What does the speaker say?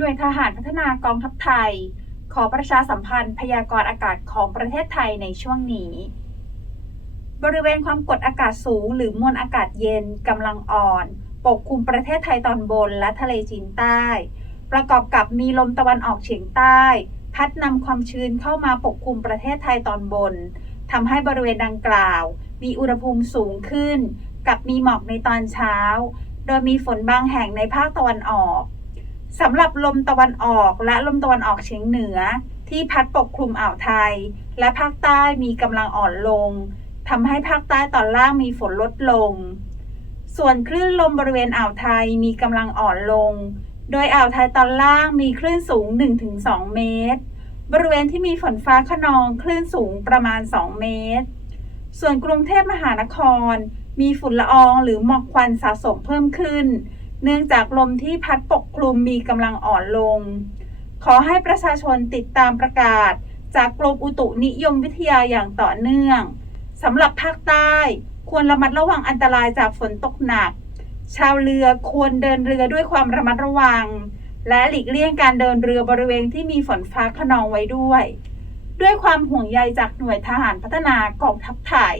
หน่วยทหารพัฒนากองทัพไทย ขอประชาสัมพันธ์พยากรณ์อากาศของประเทศไทยในช่วงนี้ บริเวณความกดอากาศสูงหรือมวลอากาศเย็นกำลังอ่อน ปกคลุมประเทศไทยตอนบนและทะเลจีนใต้ ประกอบกับมีลมตะวันออกเฉียงใต้ พัดนำความชื้นเข้ามาปกคลุมประเทศไทยตอนบนทำให้บริเวณดังกล่าว มีอุณหภูมิสูงขึ้น กับมีหมอกในตอนเช้า โดยมีฝนบางแห่งในภาคตะวันออก สำหรับลมตะวันออกและลมตะวันออกเฉียงเหนือ ที่พัดปกคลุมอ่าวไทย และภาคใต้มีกำลังอ่อนลงทำให้ภาคใต้ตอนล่างมีฝนลดลง ส่วนคลื่นลมบริเวณอ่าวไทยมีกำลังอ่อนลง โดยอ่าวไทยตอนล่างมีคลื่นสูง 1-2 เมตร บริเวณที่มีฝนฟ้าขนองคลื่นสูงประมาณ 2 เมตร ส่วนกรุงเทพมหานคร มีฝุ่นละอองหรือหมอกควันสะสมเพิ่มขึ้น เนื่องจากลมที่พัดปกคลุมมีกำลังอ่อนลง ขอให้ประชาชนติดตามประกาศ จากกรมอุตุนิยมวิทยาอย่างต่อเนื่องสำหรับภาคใต้ ควรระมัดระวังอันตรายจากฝนตกหนัก ชาวเรือควรเดินเรือด้วยความระมัดระวัง และหลีกเลี่ยงการเดินเรือบริเวณที่มีฝนฟ้าขนองไว้ด้วย ด้วยความห่วงใยจากหน่วยทหารพัฒนากองทัพไทย